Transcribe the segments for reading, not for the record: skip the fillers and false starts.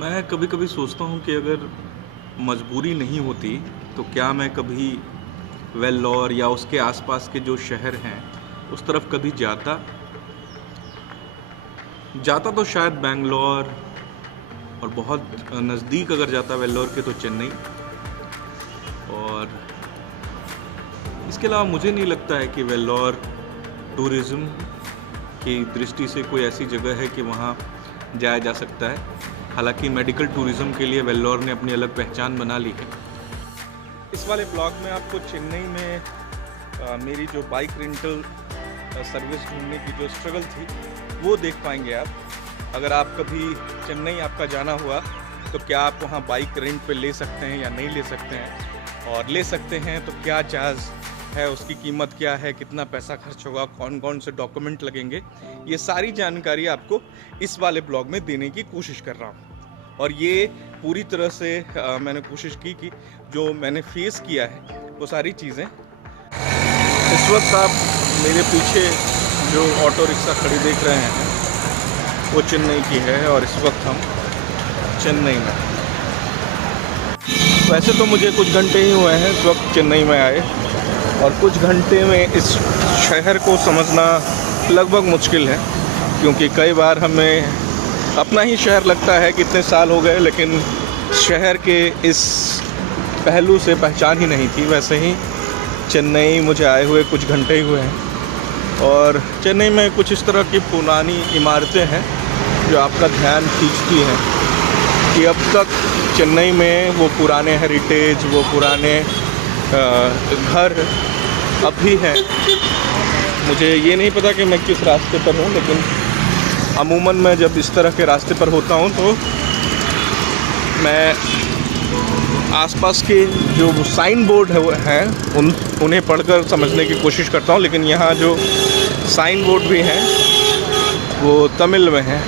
मैं कभी कभी सोचता हूँ कि अगर मजबूरी नहीं होती तो क्या मैं कभी वेल्लोर या उसके आसपास के जो शहर हैं उस तरफ कभी जाता जाता तो शायद बेंगलोर, और बहुत नज़दीक अगर जाता वेल्लोर के तो चेन्नई। और इसके अलावा मुझे नहीं लगता है कि वेल्लोर टूरिज़्म की दृष्टि से कोई ऐसी जगह है कि वहाँ जाया जा सकता है। हालांकि मेडिकल टूरिज़्म के लिए वेल्लोर ने अपनी अलग पहचान बना ली है। इस वाले ब्लॉग में आपको चेन्नई में मेरी जो बाइक रेंटल सर्विस ढूंढने की जो स्ट्रगल थी वो देख पाएंगे आप। अगर आप कभी चेन्नई आपका जाना हुआ तो क्या आप वहाँ बाइक रेंट पे ले सकते हैं या नहीं ले सकते हैं, और ले सकते हैं तो क्या चार्ज है, उसकी कीमत क्या है, कितना पैसा खर्च होगा, कौन कौन से डॉक्यूमेंट लगेंगे, ये सारी जानकारी आपको इस वाले ब्लॉग में देने की कोशिश कर रहा हूँ। और ये पूरी तरह से मैंने कोशिश की कि जो मैंने फेस किया है वो सारी चीज़ें। इस वक्त आप मेरे पीछे जो ऑटो रिक्शा खड़ी देख रहे हैं वो चेन्नई की है, और इस वक्त हम चेन्नई में। वैसे तो मुझे कुछ घंटे ही हुए हैं इस वक्त चेन्नई में आए, और कुछ घंटे में इस शहर को समझना लगभग मुश्किल है, क्योंकि कई बार हमें अपना ही शहर लगता है कि इतने साल हो गए, लेकिन शहर के इस पहलू से पहचान ही नहीं थी। वैसे ही चेन्नई मुझे आए हुए कुछ घंटे ही हुए हैं, और चेन्नई में कुछ इस तरह की पुरानी इमारतें हैं जो आपका ध्यान खींचती हैं कि अब तक चेन्नई में वो पुराने हेरिटेज, वो पुराने घर अब भी हैं। मुझे ये नहीं पता कि मैं किस रास्ते पर हूँ, लेकिन अमूमन मैं जब इस तरह के रास्ते पर होता हूँ तो मैं आसपास के जो साइन बोर्ड हैं उन्हें पढ़कर समझने की कोशिश करता हूँ। लेकिन यहाँ जो साइन बोर्ड भी हैं वो तमिल में हैं,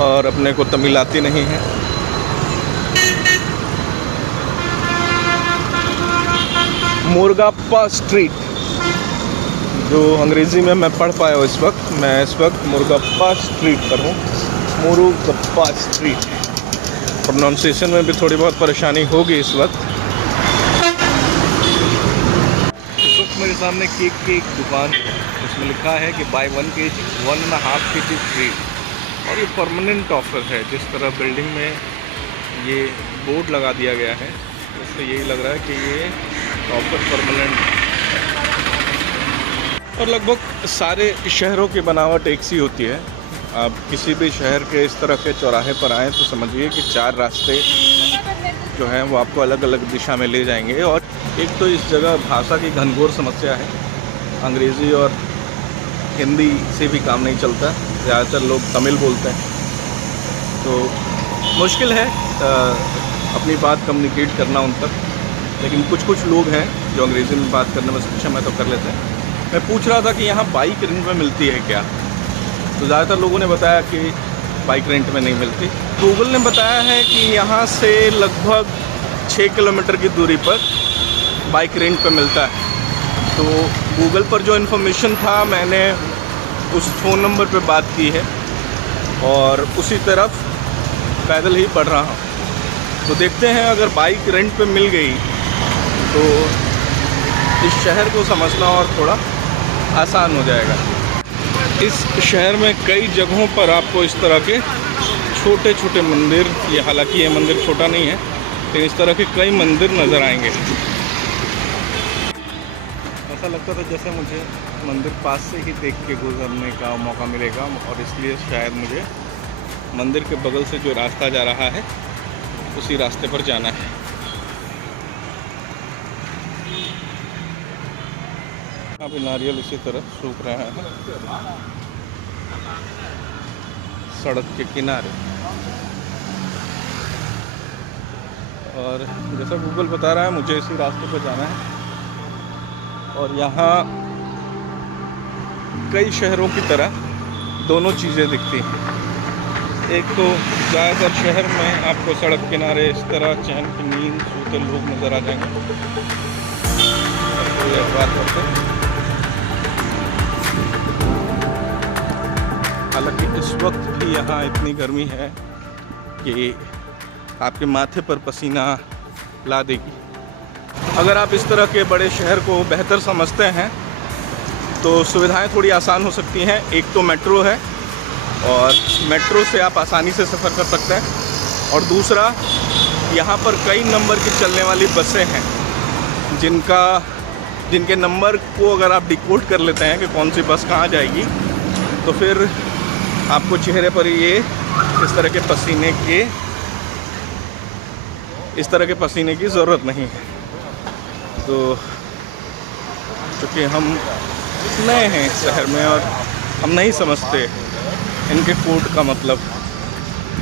और अपने को तमिल आती नहीं है। मुर्गाप्पा स्ट्रीट, जो अंग्रेज़ी में मैं पढ़ पाया हूँ मैं इस वक्त मुर्गाप्पा स्ट्रीट पर हूँ। मुरुगप्पा स्ट्रीट, प्रोनाउंसिएशन में भी थोड़ी बहुत परेशानी होगी इस वक्त। मेरे सामने केक की एक दुकान है, उसमें लिखा है कि बाय 1 kg 1.5 kg फ्री, और ये परमानेंट ऑफ़र है। जिस तरह बिल्डिंग में ये बोर्ड लगा दिया गया है उससे यही लग रहा है कि ये ऑफ़र परमानेंट है। और लगभग सारे शहरों की बनावट एक सी होती है। आप किसी भी शहर के इस तरह के चौराहे पर आएँ तो समझिए कि 4 रास्ते जो हैं वो आपको अलग अलग दिशा में ले जाएंगे। और एक तो इस जगह भाषा की घनघोर समस्या है, अंग्रेज़ी और हिंदी से भी काम नहीं चलता, ज़्यादातर लोग तमिल बोलते हैं, तो मुश्किल है अपनी बात कम्युनिकेट करना उन तक। लेकिन कुछ लोग हैं जो अंग्रेज़ी में बात करने में सक्षम है तो कर लेते हैं। मैं पूछ रहा था कि यहाँ बाइक रेंट में मिलती है क्या, तो ज़्यादातर लोगों ने बताया कि बाइक रेंट में नहीं मिलती। गूगल ने बताया है कि यहाँ से लगभग 6 किलोमीटर की दूरी पर बाइक रेंट पे मिलता है। तो गूगल पर जो इन्फॉर्मेशन था मैंने उस फ़ोन नंबर पे बात की है, और उसी तरफ पैदल ही बढ़ रहा हूँ। तो देखते हैं अगर बाइक रेंट पे मिल गई तो इस शहर को समझना और थोड़ा आसान हो जाएगा। इस शहर में कई जगहों पर आपको इस तरह के छोटे छोटे मंदिर, ये हालांकि ये मंदिर छोटा नहीं है, लेकिन इस तरह के कई मंदिर नज़र आएंगे। ऐसा लगता था जैसे मुझे मंदिर पास से ही देख के गुजरने का मौका मिलेगा, और इसलिए शायद मुझे मंदिर के बगल से जो रास्ता जा रहा है उसी रास्ते पर जाना है। अभी नारियल इसी तरह सूख रहे हैं सड़क के किनारे, और जैसा गूगल बता रहा है मुझे इसी रास्ते पर जाना है। और यहाँ कई शहरों की तरह दोनों चीज़ें दिखती हैं। एक तो ज़्यादातर शहर में आपको सड़क किनारे इस तरह चैन की नींद सोते लोग नज़र आ जाएंगे, एतबार करते। हालांकि इस वक्त भी यहाँ इतनी गर्मी है कि आपके माथे पर पसीना ला देगी। अगर आप इस तरह के बड़े शहर को बेहतर समझते हैं तो सुविधाएं थोड़ी आसान हो सकती हैं। एक तो मेट्रो है और मेट्रो से आप आसानी से सफ़र कर सकते हैं, और दूसरा यहाँ पर कई नंबर की चलने वाली बसें हैं जिनके नंबर को अगर आप डिकोड कर लेते हैं कि कौन सी बस कहाँ जाएगी, तो फिर आपको चेहरे पर ये इस तरह के पसीने की ज़रूरत नहीं है। तो चूँकि हम नए हैं इस शहर में और हम नहीं समझते इनके कोड का मतलब,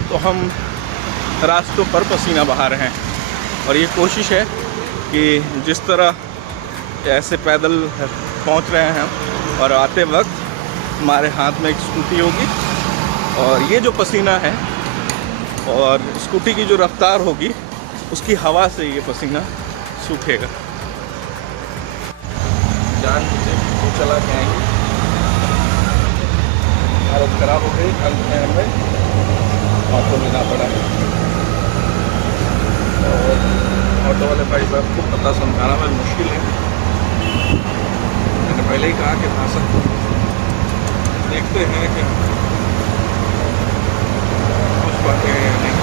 तो हम रास्तों पर पसीना बहा रहे हैं। और ये कोशिश है कि जिस तरह ऐसे पैदल पहुंच रहे हैं और आते वक्त हमारे हाथ में एक स्कूटी होगी, और ये जो पसीना है और स्कूटी की जो रफ्तार होगी उसकी हवा से ये पसीना सूखेगा। जान मुझे तो चला के आएंगे, हालत ख़राब हो गई, अंत में हमें ऑटो लेना पड़ा। और ऑटो वाले भाई साहब को पता समझाना में मुश्किल है। मैंने पहले ही कहा कि भाषा देखते हैं कि कुछ बातें हैं या नहीं।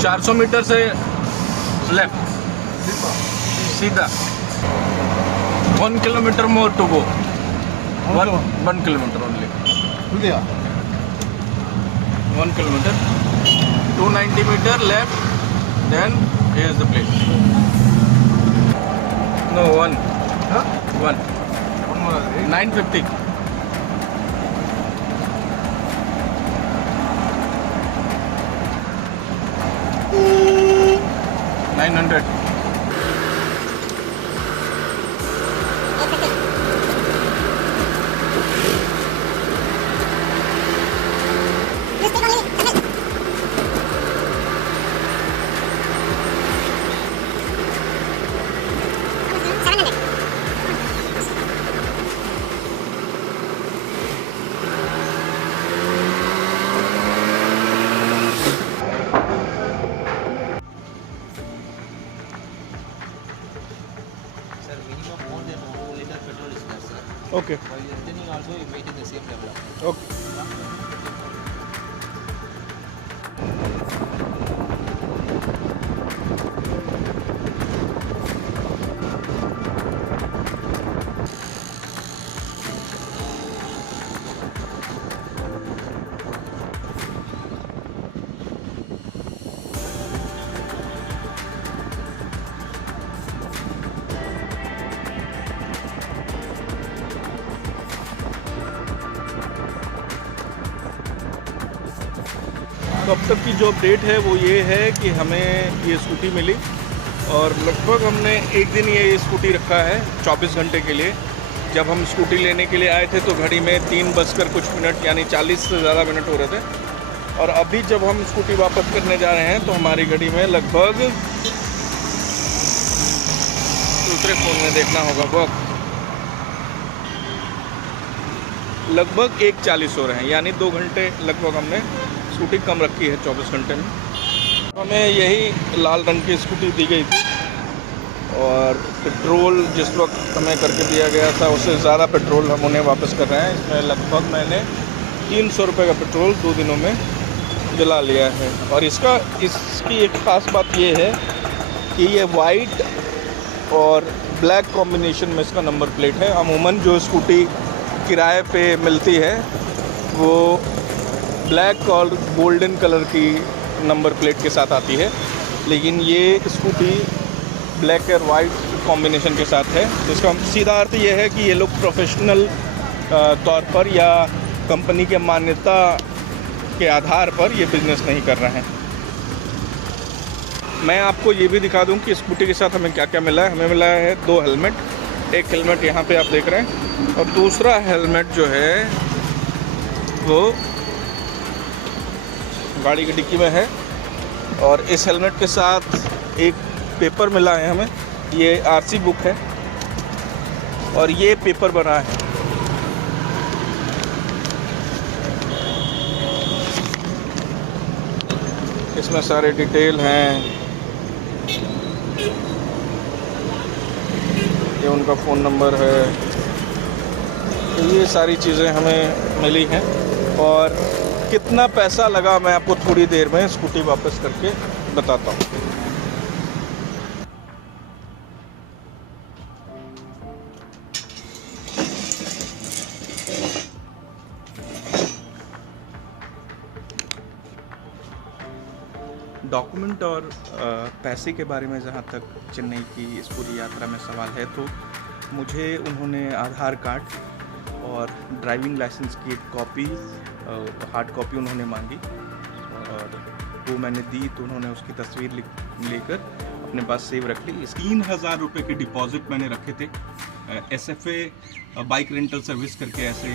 चार 400 मीटर से लेफ्ट सीधा 1 kilometre more to go, 1 kilometre only, 1 kilometre, 290 metre left, then here is the place. No, 1 950. $900. Okay. While engine also you maintain the same level. Okay. तो अब तक की जो अपडेट है वो ये है कि हमें ये स्कूटी मिली, और लगभग हमने एक दिन ये स्कूटी रखा है 24 घंटे के लिए। जब हम स्कूटी लेने के लिए आए थे तो घड़ी में 3 बजकर कुछ मिनट यानी 40 से ज़्यादा मिनट हो रहे थे, और अभी जब हम स्कूटी वापस करने जा रहे हैं तो हमारी घड़ी में लगभग, दूसरे फ़ोन में देखना होगा वक्त, लगभग 1:40 हो रहे हैं, यानी 2 घंटे लगभग हमने स्कूटी कम रखी है 24 घंटे में। हमें यही लाल रंग की स्कूटी दी गई थी, और पेट्रोल जिस वक्त हमें करके दिया गया था उससे ज़्यादा पेट्रोल हम उन्हें वापस कर रहे हैं। इसमें लगभग मैंने 300 रुपये का पेट्रोल 2 दिनों में जला लिया है। और इसकी एक ख़ास बात ये है कि ये वाइट और ब्लैक कॉम्बिनेशन में इसका नंबर प्लेट है। अमूमन जो स्कूटी किराए पे मिलती है वो ब्लैक और गोल्डन कलर की नंबर प्लेट के साथ आती है, लेकिन ये स्कूटी ब्लैक और वाइट कॉम्बिनेशन के साथ है। इसका सीधा अर्थ ये है कि ये लोग प्रोफेशनल तौर पर या कंपनी के मान्यता के आधार पर ये बिज़नेस नहीं कर रहे हैं। मैं आपको ये भी दिखा दूं कि स्कूटी के साथ हमें क्या क्या मिला है। हमें मिला है 2 हेलमेट। एक हेलमेट यहाँ पे आप देख रहे हैं, और दूसरा हेलमेट जो है वो गाड़ी की डिक्की में है। और इस हेलमेट के साथ एक पेपर मिला है हमें, ये आरसी बुक है और ये पेपर बना है। इसमें सारे डिटेल हैं, ये उनका फ़ोन नंबर है, तो ये सारी चीज़ें हमें मिली हैं। और कितना पैसा लगा मैं आपको थोड़ी देर में स्कूटी वापस करके बताता हूँ। डॉक्यूमेंट और पैसे के बारे में जहाँ तक चेन्नई की इस पूरी यात्रा में सवाल है, तो मुझे उन्होंने आधार कार्ड और ड्राइविंग लाइसेंस की एक कॉपी, हार्ड कॉपी उन्होंने मांगी और वो मैंने दी, तो उन्होंने उसकी तस्वीर लेकर अपने पास सेव रख ली। 3000 रुपये के डिपॉजिट मैंने रखे थे। SFA बाइक रेंटल सर्विस करके ऐसे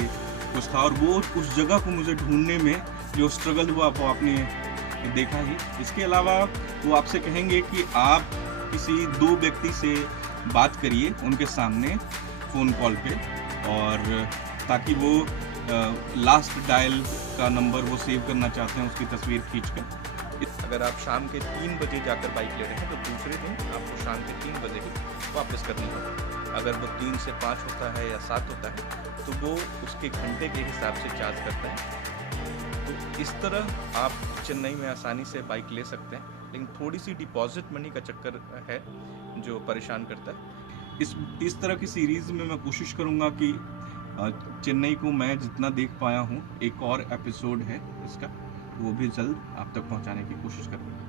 कुछ था, और वो उस जगह को मुझे ढूंढने में जो स्ट्रगल हुआ वो आपने देखा ही। इसके अलावा वो आपसे कहेंगे कि आप किसी 2 व्यक्ति से बात करिए उनके सामने फ़ोन कॉल पे, और ताकि वो लास्ट डायल का नंबर वो सेव करना चाहते हैं, उसकी तस्वीर खींचकर। अगर आप शाम के 3 बजे जाकर बाइक ले रहे हैं तो दूसरे दिन आपको शाम के 3 बजे ही वापस करनी होगी। अगर वो 3 से 5 होता है या 7 होता है तो वो उसके घंटे के हिसाब से चार्ज करता है। तो इस तरह आप चेन्नई में आसानी से बाइक ले सकते हैं, लेकिन थोड़ी सी डिपॉजिट मनी का चक्कर है जो परेशान करता है। इस तरह की सीरीज़ में मैं कोशिश करूँगा कि चेन्नई को मैं जितना देख पाया हूँ, एक और एपिसोड है इसका, वो भी जल्द आप तक पहुँचाने की कोशिश करूँगा।